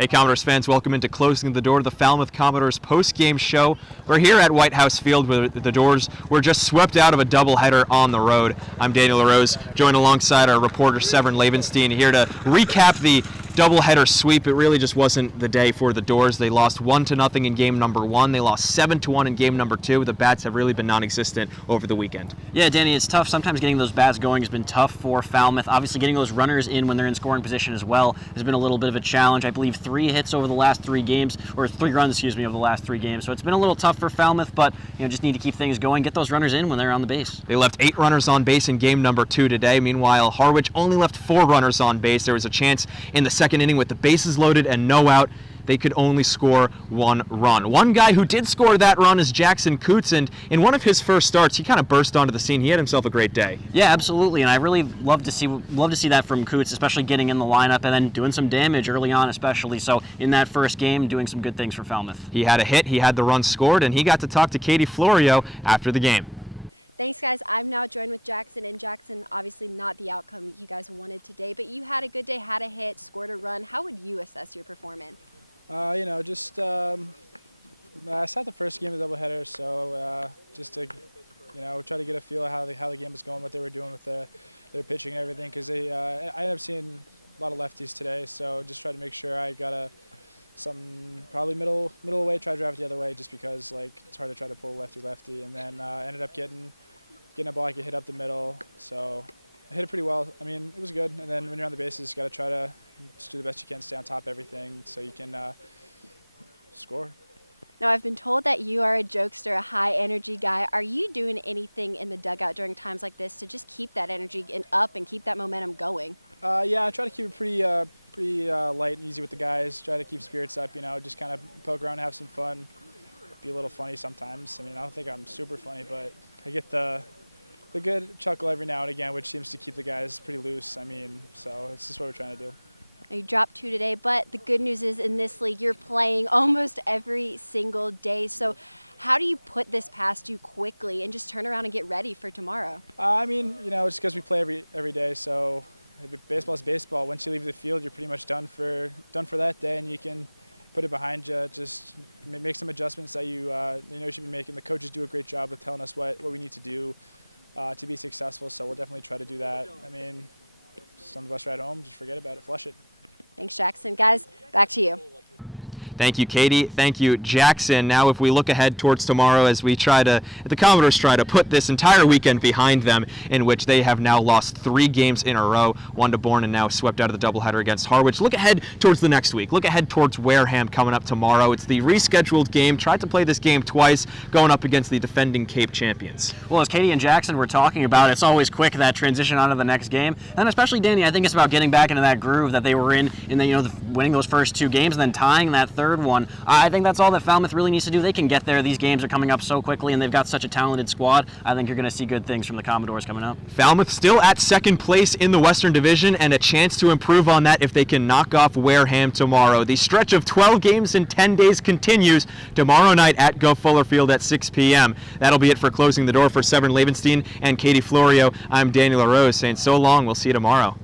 Hey Commodores fans, welcome into Closing the Door, the Falmouth Commodores post-game show. We're here at White House Field where the Dores were just swept out of a doubleheader on the road. I'm Daniel LaRose, joined alongside our reporter Sevrin Lavenstein here to recap the doubleheader sweep. It really just wasn't the day for the Dores. They lost 1-0 in game number 1. They lost 7-1 in game number 2. The bats have really been non-existent over the weekend. Yeah, Danny, it's tough. Sometimes getting those bats going has been tough for Falmouth. Obviously, getting those runners in when they're in scoring position as well has been a little bit of a challenge. I believe 3 hits over the last 3 games, or 3 runs, over the last 3 games. So it's been a little tough for Falmouth, but just need to keep things going, get those runners in when they're on the base. They left 8 runners on base in game number 2 today. Meanwhile, Harwich only left 4 runners on base. There was a chance in the second inning with the bases loaded and no out. They could only score 1 run. One guy who did score that run is Jackson Coutts, and in one of his first starts, he kind of burst onto the scene. He had himself a great day. Yeah, absolutely, and I really love to see that from Coutts, especially getting in the lineup and then doing some damage early on, especially. So in that first game, doing some good things for Falmouth. He had a hit, he had the run scored, and he got to talk to Katie Florio after the game. Thanks, guys. I'm now joined with Jackson, and Jackson, obviously not the outcome you guys wanted today, but you had a good day, had a hit, scored a run. How would you assess your performance? I sat the first game of the doubleheader, so just to, try to get a feel of how the game was going, what they were doing with their pitching and everything, because I ended up seeing a lot of lefties today, so just try to make sure I got some probably middle away, try to drive it the other way, just because it's hard to try to pull lefty, and then ended up getting a ball I could hit up the middle, so I hit it pretty well. I mean, it was good, and then when you're on the bases, you got to try to just do the best you can, stay on top of everything so you can score. Now, I've been told that you are a jokester, a high-energy guy. Are you doing anything in the dugout during times like this to just keep that energy up and keep that momentum going? Yeah, I try to keep it pretty light and easy with the guys, try to keep spirits up, just kind of poke around and have some fun, be a little funny sometimes. I mean, I don't think I'm super funny, but I get the good chuckle every now and again, which seems to keep the guys pretty loose. I mean, so it's just what we're trying to do. You dropped 2 today, but the good news is in this league you're playing almost every single day. So how do you put this past you quickly and just turn around and get ready for tomorrow? I mean, it's because we play every day. So baseball's baseball. Once you leave the field, you're pretty much done for that day, and you can put it behind you. Just make some adjustments that you should be making. The coaches do a great job of telling us what we need to do to be successful, so we'll definitely try to do that. I mean, just on the bus ride home, just forget about it, flush it. Thanks, Jackson. Guys, back to you. Thank you, Katie. Thank you, Jackson. Now, if we look ahead towards tomorrow, as the Commodores try to put this entire weekend behind them, in which they have now lost 3 games in a row, 1 to Bourne, and now swept out of the doubleheader against Harwich. Look ahead towards the next week. Look ahead towards Wareham coming up tomorrow. It's the rescheduled game. Tried to play this game twice, going up against the defending Cape champions. Well, as Katie and Jackson were talking about, it's always quick, that transition onto the next game. And especially, Danny, I think it's about getting back into that groove that they were in winning those first 2 games and then tying that third one. I think that's all that Falmouth really needs to do. They can get there. These games are coming up so quickly, and they've got such a talented squad. I think you're going to see good things from the Commodores coming up. Falmouth still at 2nd place in the Western Division, and a chance to improve on that if they can knock off Wareham tomorrow. The stretch of 12 games in 10 days continues tomorrow night at Go Fuller Field at 6 p.m. That'll be it for Closing the Door. For Sevrin Lavenstein and Katie Florio, I'm Daniel LaRose saying so long. We'll see you tomorrow.